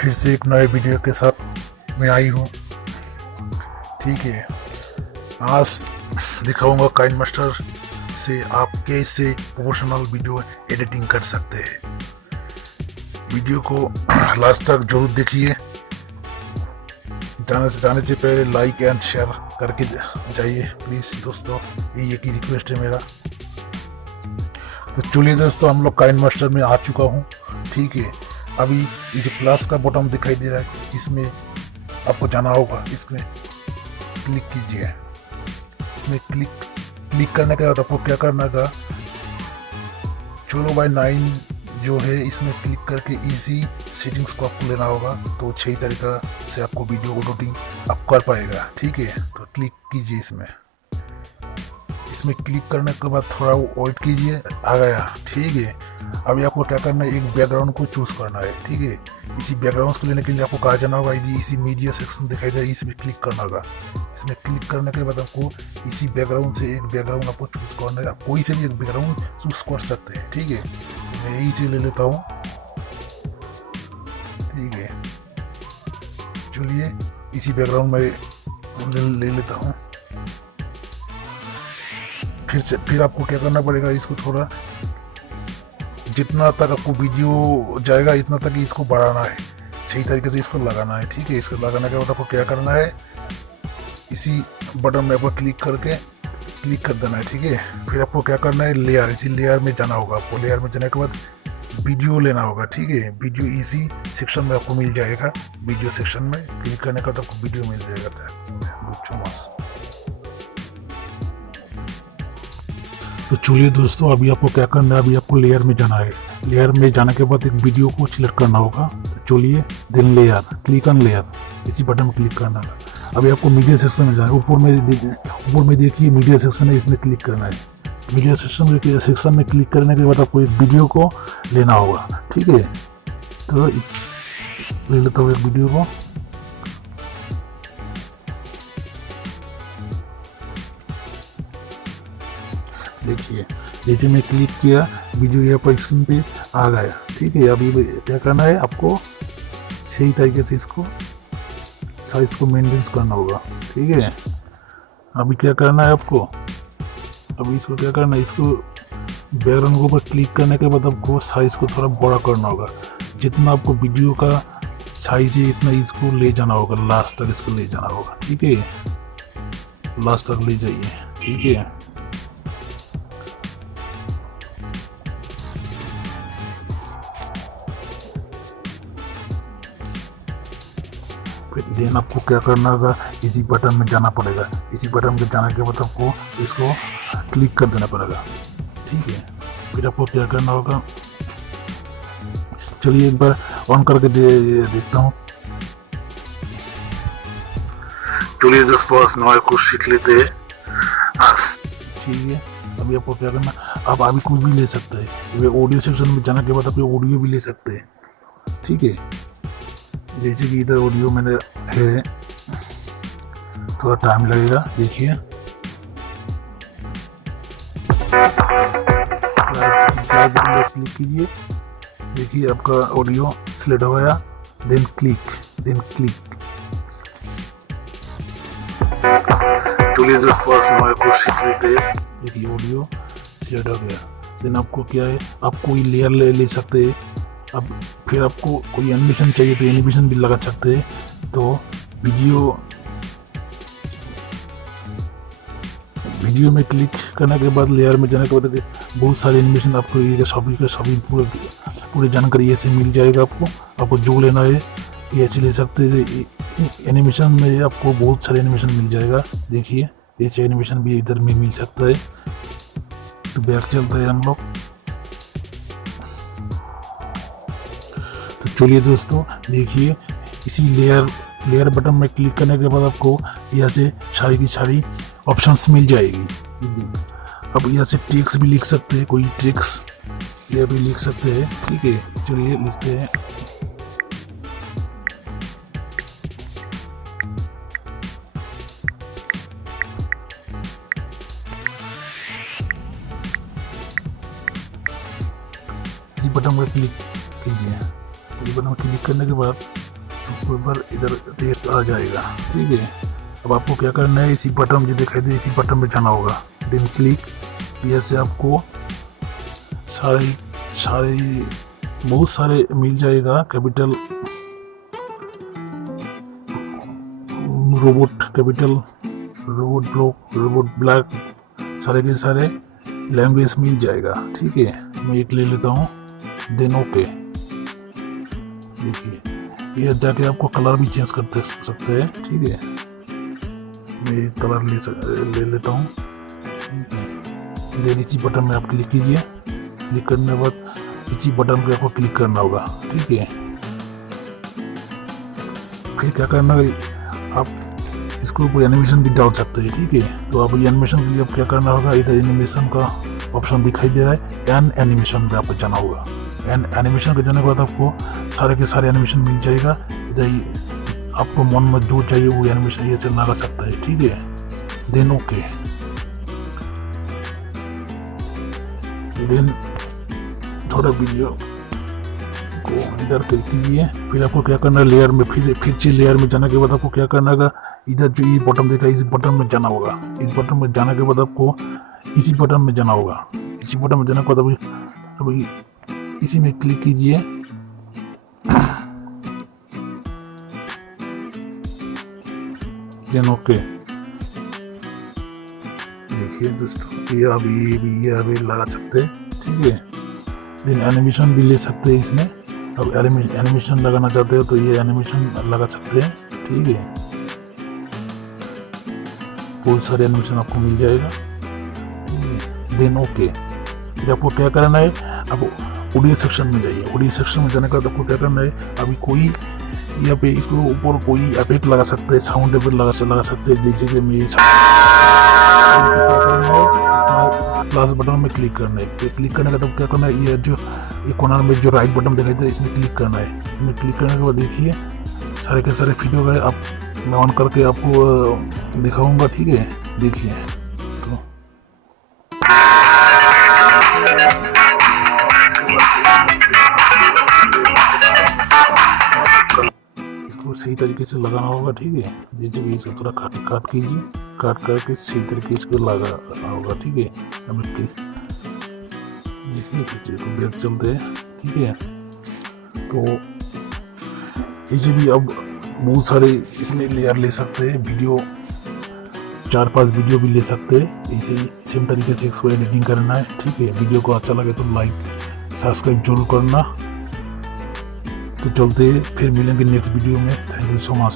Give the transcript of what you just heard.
फिर से एक नए वीडियो के साथ मैं आई हूँ। ठीक है, आज दिखाऊंगा काइनमास्टर से आप कैसे प्रोफेशनल वीडियो एडिटिंग कर सकते हैं। वीडियो को लास्ट तक जरूर देखिए। जाने से पहले लाइक एंड शेयर करके जाइए प्लीज़ दोस्तों, ये एक ही रिक्वेस्ट है मेरा। तो चलिए दोस्तों, हम लोग काइनमास्टर में आ चुका हूँ। ठीक है, अभी ये जो प्लस का बटन दिखाई दे रहा है, इसमें आपको जाना होगा, इसमें क्लिक कीजिए। इसमें क्लिक करने के बाद आपको क्या करना का, चलो भाई 9 जो है इसमें क्लिक करके इजी सेटिंग्स को आपको लेना होगा। तो सही तरीका से आपको वीडियो एडिटिंग आप कर पाएगा। ठीक है, तो क्लिक कीजिए इसमें क्लिक करने के बाद थोड़ा वेट कीजिए, आ गया। ठीक है, अभी आपको क्या करना है, एक बैकग्राउंड को चूज करना है। ठीक है, इसी बैकग्राउंड को लेने के लिए आपको कहा जाना होगा, इसी मीडिया सेक्शन दिखाई दे, इसमें क्लिक करना होगा। इसमें क्लिक करने के बाद आपको इसी बैकग्राउंड से एक बैकग्राउंड आपको चूज करना है। आप कोई से भी एक बैकग्राउंड चूज कर सकते हैं। ठीक है, मैं यही से ले लेता हूँ। ठीक है, चलिए इसी बैकग्राउंड में ले लेता हूँ। फिर आपको क्या करना पड़ेगा, इसको थोड़ा जितना तक आपको वीडियो जाएगा इतना तक इसको बढ़ाना है, सही तरीके से इसको लगाना है। ठीक है, इसको लगाने के बाद आपको क्या करना है, इसी बटन में आपको क्लिक कर देना है। ठीक है, फिर आपको क्या करना है, लेयर, इसी लेयर में जाना होगा। आपको लेयर में जाने के बाद वीडियो लेना होगा। ठीक है, वीडियो इसी सेक्शन में आपको मिल जाएगा। वीडियो सेक्शन में क्लिक करने के बाद आपको वीडियो मिल जाएगा। तो चलिए दोस्तों, अभी आपको क्या करना है, अभी आपको लेयर में जाना है। लेयर में जाने के बाद एक वीडियो को सिलेक्ट करना होगा। तो चलिए then layer, click on layer, इसी बटन में क्लिक करना है। अभी आपको मीडिया सेक्शन में जाना है। ऊपर में देखिए मीडिया सेक्शन है, इसमें क्लिक करना है। मीडिया सेक्शन में क्लिक करने के बाद आपको एक वीडियो को लेना होगा। ठीक है, तो ले लेता हूँ एक वीडियो को। देखिए, जैसे मैं क्लिक किया, वीडियो यहाँ पर स्क्रीन पे आ गया। ठीक है, अभी क्या करना है, आपको सही तरीके से इसको साइज को मेंटेन करना होगा। ठीक है, अभी क्या करना है आपको, अभी इसको क्या करना है, इसको बैकग्राउंड के ऊपर क्लिक करने के बाद आपको साइज को थोड़ा बड़ा करना होगा। जितना आपको वीडियो का साइज है इतना इसको ले जाना होगा, लास्ट तक इसको ले जाना होगा। ठीक है, लास्ट तक ले जाइए। ठीक है, देन आपको क्या करना होगा, इसी बटन में जाना पड़ेगा। इसी बटन में जाने के बाद आपको इसको क्लिक कर देना पड़ेगा। ठीक है, फिर आपको क्या करना होगा, चलिए एक बार ऑन करके देखता हूँ। चलिए दोस्तों, नए कुछ सीख लेते हैं। ठीक है, अभी आपको क्या करना, आप अभी कुछ भी ले सकते हैं। ऑडियो सेक्शन में जाने के बाद आप ऑडियो भी ले सकते हैं। ठीक है, जैसे कि इधर ऑडियो मैंने है, थोड़ा टाइम लगेगा, देखिए। क्लिक कीजिए, देखिए आपका ऑडियो सिलेक्ट हो गया। Then click. चलिए दोस्तों, को सीख लेते हैं। देखिए ऑडियो सिलेक्ट हो गया। देन आपको क्या है, आप कोई लेयर ले सकते हैं। अब फिर आपको कोई एनिमेशन चाहिए तो एनिमेशन भी लगा सकते हैं। तो वीडियो में क्लिक करने के बाद लेयर में जाने के बाद बहुत सारे एनिमेशन आपको ये सभी पूरी जानकारी ऐसे मिल जाएगा। आपको जो लेना है ये ऐसे ले सकते हैं। एनिमेशन में आपको बहुत सारे एनिमेशन मिल जाएगा। देखिए, ऐसे एनिमेशन भी इधर में मिल सकता है। तो बैक चलता है हम लोग। तो चलिए दोस्तों, देखिए इसी लेयर बटन में क्लिक करने के बाद आपको यहाँ से सारी की सारी ऑप्शंस मिल जाएगी। अब यहाँ से टेक्स्ट भी लिख सकते हैं, कोई टेक्स्ट ये भी लिख सकते हैं। ठीक है, चलिए लिखते हैं। इसी बटन में क्लिक कीजिए। इसी बटन में क्लिक करने के बाद आपको एक बार इधर टेस्ट आ जाएगा। ठीक है, अब आपको क्या करना है, इसी बटन जो दिखाई दे इसी बटन पे जाना होगा, देन क्लिक। यहाँ से आपको बहुत सारे मिल जाएगा, capital robot, capital robot block, robot black, सारे के सारे लैंग्वेज मिल जाएगा। ठीक है, मैं एक ले लेता हूँ, देन ओके। देखिए ये जाके आपको कलर भी चेंज करते सकते हैं। ठीक है, मैं कलर ले लेता हूँ। देन इसी बटन में आप क्लिक कीजिए, क्लिक करने के बाद इसी बटन पे आपको क्लिक करना होगा। ठीक है, फिर क्या करना है, आप इसके ऊपर एनिमेशन भी डाल सकते हैं। ठीक है, तो आप एनिमेशन के लिए आप क्या करना होगा, इधर एनिमेशन का ऑप्शन दिखाई दे रहा है, एन एनिमेशन पे आपको जाना होगा। एन एनिमेशन पे जाने के बाद आपको सारे के सारे एनिमेशन मिल जाएगा। इधर आपको मन में जो चाहिए वो एनिमेशन ये से लगा सकता है। ठीक है, देन ओके। देन थोड़ा वीडियो को इधर क्लिक कीजिए, फिर आपको क्या करना है, लेयर में फिर से लेयर में जाने के बाद आपको क्या करना है, इधर जो ये बटन देखा इस बटन में जाना होगा। इस बटन में जाने के बाद आपको इसी बटन में जाना होगा। इसी बटन में जाने के बाद अभी इसी में क्लिक कीजिए। Then okay. देखिए दोस्तों, ये अभी लगा सकते हैं। ठीक है, देन एनिमेशन भी ले सकते हैं इसमें। अब एनिमेशन लगाना चाहते हो तो ये एनिमेशन लगा सकते हैं। ठीक है, बहुत सारे एनिमेशन आपको मिल जाएगा। Then okay. फिर आपको क्या करना है, आप ऑडियो सेक्शन में जाइए। ऑडियो सेक्शन में जाने के बाद आपको क्या करना है, अभी कोई यहाँ पे इसको ऊपर कोई इफेक्ट लगा सकते हैं, साउंड इफेक्ट लगा सकते हैं। जैसे कि मैं प्लस बटन में क्लिक करना है। क्लिक करने का तब क्या करना है, ये कॉर्नर में जो राइट बटन दिखाई दे रहा है इसमें क्लिक करना है। इसमें क्लिक करने के बाद देखिए सारे के सारे वीडियो का आप मैं ऑन करके आपको दिखाऊंगा। ठीक है, देखिए तो इसको सही तरीके से लगाना होगा। ठीक है, जैसे कि इसको थोड़ा काट कीजिए, काट करके सही तरीके से लगाना होगा। ठीक है, अब देखिए को बेहद चलते हैं। ठीक है, तो ऐसे भी अब बहुत सारे इसमें लेयर ले सकते हैं, वीडियो 4-5 वीडियो भी ले सकते हैं। ऐसे ही सेम तरीके से इसको एडिटिंग करना है। ठीक है, वीडियो को अच्छा लगे तो लाइक सब्सक्राइब जरूर करना। तो चलते फिर मिलेंगे नेक्स्ट वीडियो में। Thank you so much.